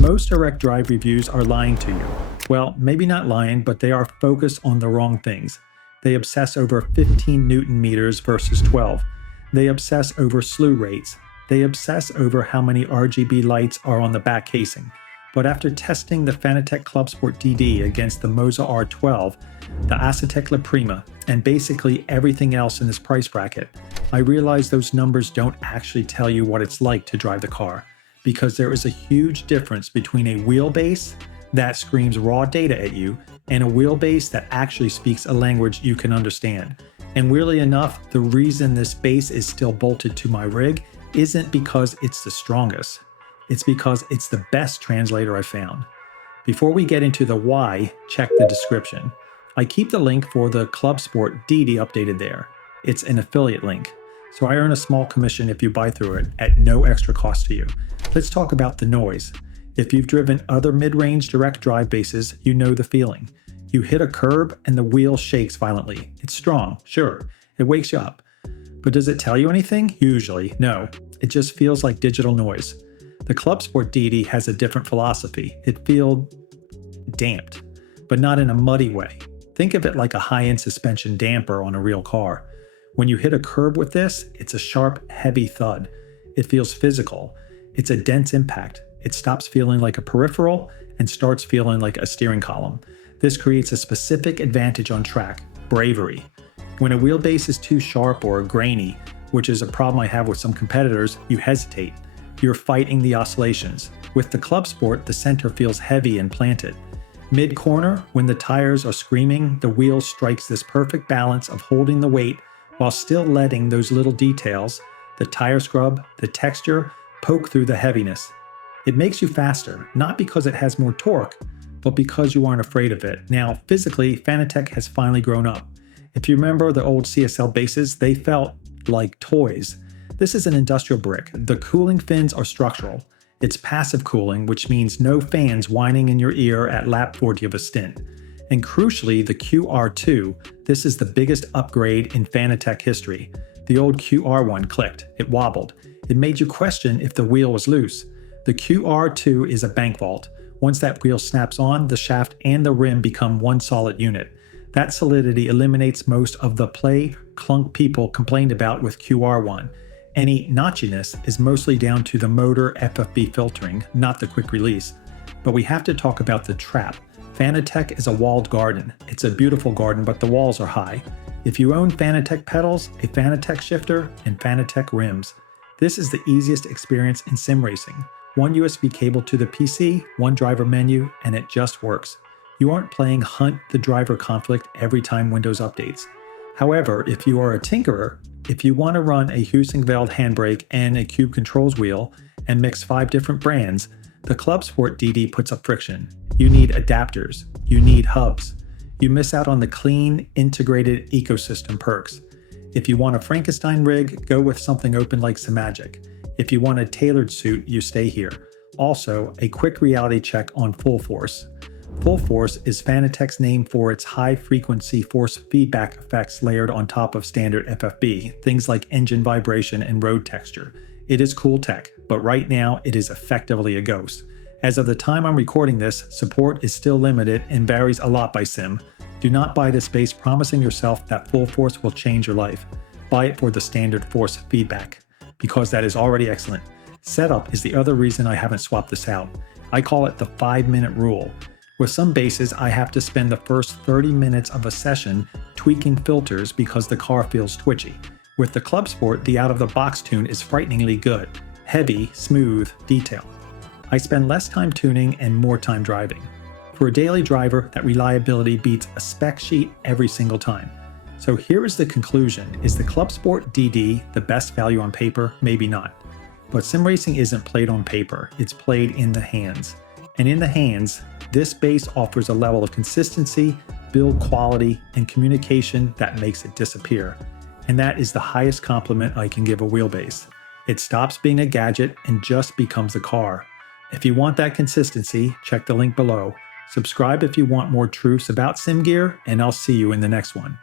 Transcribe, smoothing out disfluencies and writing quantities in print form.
Most direct drive reviews are lying to you. Well, maybe not lying, but they are focused on the wrong things. They obsess over 15 Newton meters versus 12. They obsess over slew rates. They obsess over how many RGB lights are on the back casing. But after testing the Fanatec ClubSport DD against the Moza R12, the Acetec La Prima, and basically everything else in this price bracket, I realized those numbers don't actually tell you what it's like to drive the car, because there is a huge difference between a wheelbase that screams raw data at you and a wheelbase that actually speaks a language you can understand. And weirdly enough, the reason this base is still bolted to my rig isn't because it's the strongest. It's because it's the best translator I found. Before we get into the why, check the description. I keep the link for the ClubSport DD updated there. It's an affiliate link, so I earn a small commission if you buy through it at no extra cost to you. Let's talk about the noise. If you've driven other mid-range direct drive bases, you know the feeling. You hit a curb and the wheel shakes violently. It's strong, sure. It wakes you up. But does it tell you anything? Usually, no. It just feels like digital noise. The ClubSport DD has a different philosophy. It feels damped, but not in a muddy way. Think of it like a high-end suspension damper on a real car. When you hit a curb with this, it's a sharp, heavy thud. It feels physical. It's a dense impact. It stops feeling like a peripheral and starts feeling like a steering column. This creates a specific advantage on track: bravery. When a wheelbase is too sharp or grainy, which is a problem I have with some competitors, you hesitate. You're fighting the oscillations. With the ClubSport, the center feels heavy and planted. Mid-corner, when the tires are screaming, the wheel strikes this perfect balance of holding the weight while still letting those little details, the tire scrub, the texture, poke through the heaviness. It makes you faster, not because it has more torque, but because you aren't afraid of it. Now, physically, Fanatec has finally grown up. If you remember the old CSL bases, they felt like toys. This is an industrial brick. The cooling fins are structural. It's passive cooling, which means no fans whining in your ear at lap 40 of a stint. And crucially, the QR2, this is the biggest upgrade in Fanatec history. The old QR1 clicked, it wobbled. It made you question if the wheel was loose. The QR2 is a bank vault. Once that wheel snaps on, the shaft and the rim become one solid unit. That solidity eliminates most of the play clunk people complained about with QR1. Any notchiness is mostly down to the motor FFB filtering, not the quick release. But we have to talk about the trap. Fanatec is a walled garden. It's a beautiful garden, but the walls are high. If you own Fanatec pedals, a Fanatec shifter, and Fanatec rims, this is the easiest experience in sim racing. One USB cable to the PC, one driver menu, and it just works. You aren't playing Hunt the Driver conflict every time Windows updates. However, if you are a tinkerer, if you want to run a Husingveld handbrake and a Cube Controls wheel and mix 5 different brands, the ClubSport DD puts up friction. You need adapters. You need hubs. You miss out on the clean, integrated ecosystem perks. If you want a Frankenstein rig, go with something open like Simagic. If you want a tailored suit, you stay here. Also, a quick reality check on FullForce. FullForce is Fanatec's name for its high-frequency force feedback effects layered on top of standard FFB, things like engine vibration and road texture. It is cool tech, but right now it is effectively a ghost. As of the time I'm recording this, support is still limited and varies a lot by sim. Do not buy this base promising yourself that FullForce will change your life. Buy it for the standard force feedback, because that is already excellent. Setup is the other reason I haven't swapped this out. I call it the 5-minute rule. With some bases, I have to spend the first 30 minutes of a session tweaking filters because the car feels twitchy. With the ClubSport, the out-of-the-box tune is frighteningly good. Heavy, smooth, detailed. I spend less time tuning and more time driving. For a daily driver, that reliability beats a spec sheet every single time. So here is the conclusion. Is the ClubSport DD the best value on paper? Maybe not. But sim racing isn't played on paper, it's played in the hands. And in the hands, this base offers a level of consistency, build quality, and communication that makes it disappear. And that is the highest compliment I can give a wheelbase. It stops being a gadget and just becomes a car. If you want that consistency, check the link below. Subscribe if you want more truths about sim gear, and I'll see you in the next one.